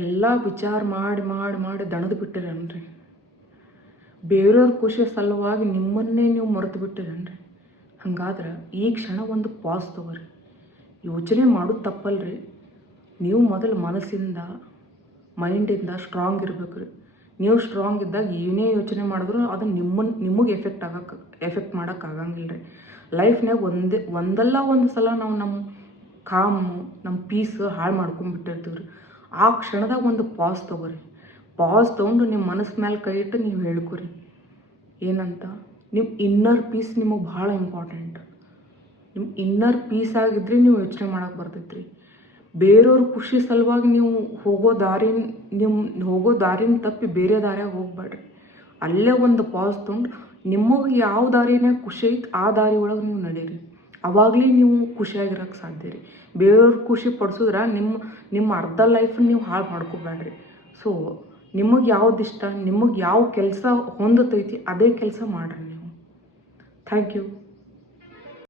ಎಲ್ಲ ವಿಚಾರ ಮಾಡಿ ಮಾಡಿ ಮಾಡಿ ದಣದು ಬಿಟ್ಟಿರನ್ರಿ. ಬೇರೆಯವ್ರ ಖುಷಿ ಸಲುವಾಗಿ ನಿಮ್ಮನ್ನೇ ನೀವು ಮರೆತು ಬಿಟ್ಟಿರನ್ರಿ. ಹಂಗಾದ್ರೆ ಈ ಕ್ಷಣ ಒಂದು ಪಾಸ್ ತೊಗೊರಿ. ಯೋಚನೆ ಮಾಡೋದು ತಪ್ಪಲ್ರಿ. ನೀವು ಮೊದಲು ಮನಸ್ಸಿಂದ ಮೈಂಡಿಂದ ಸ್ಟ್ರಾಂಗ್ ಇರ್ಬೇಕು ರೀ. ನೀವು ಸ್ಟ್ರಾಂಗ್ ಇದ್ದಾಗ ಏನೇ ಯೋಚನೆ ಮಾಡಿದ್ರು ಅದು ನಿಮಗೆ ಎಫೆಕ್ಟ್ ಮಾಡೋಕ್ಕಾಗಂಗಿಲ್ಲ ರೀ. ಲೈಫ್ನಾಗ ಒಂದಲ್ಲ ಒಂದು ಸಲ ನಾವು ನಮ್ಮ ಪೀಸ್ ಹಾಳು ಮಾಡ್ಕೊಂಡ್ಬಿಟ್ಟಿರ್ತೀವಿ ರೀ. ಆ ಕ್ಷಣದಾಗ ಒಂದು ಪಾಸ್ ತೊಗೊರಿ. ಪಾಸ್ ತೊಗೊಂಡು ನಿಮ್ಮ ಮನಸ್ಸು ಮೇಲೆ ಕೈ ಇಟ್ಟು ನೀವು ಹೇಳ್ಕೊರಿ ಏನಂತ, ನಿಮ್ಮ ಇನ್ನರ್ ಪೀಸ್ ನಿಮಗೆ ಭಾಳ ಇಂಪಾರ್ಟೆಂಟ್. ನಿಮ್ಮ ಇನ್ನರ್ ಪೀಸ್ ಆಗಿದ್ರೆ ನೀವು ಯೋಚನೆ ಮಾಡೋಕೆ ಬರ್ತೈತ್ರಿ. ಬೇರೆಯವ್ರ ಖುಷಿ ಸಲುವಾಗಿ ನೀವು ಹೋಗೋ ದಾರಿನ ತಪ್ಪಿ ಬೇರೆ ದಾರಿಯಾಗ ಹೋಗ್ಬೇಡ್ರಿ. ಅಲ್ಲೇ ಒಂದು ಪಾಸ್ ತೊಗೊಂಡು ನಿಮಗೆ ಯಾವ ದಾರಿನಾಗ ಖುಷಿ ಐತೆ ಆ ದಾರಿ ಒಳಗೆ ನೀವು ನಡೀರಿ. ಅವಾಗಲೇ ನೀವು ಖುಷಿಯಾಗಿರೋಕ್ಕೆ ಸಾಧ್ಯ ರೀ. ಬೇರೆಯವ್ರ ಖುಷಿ ಪಡಿಸಿದ್ರೆ ನಿಮ್ಮ ಅರ್ಧ ಲೈಫನ್ನು ನೀವು ಹಾಳು ಮಾಡ್ಕೋಬೇಡ್ರಿ. ಸೊ ನಿಮಗೆ ಯಾವ್ದು ಇಷ್ಟ, ನಿಮಗೆ ಯಾವ ಕೆಲಸ ಹೊಂದತೈತಿ ಅದೇ ಕೆಲಸ ಮಾಡಿರಿ ನೀವು. Thank you.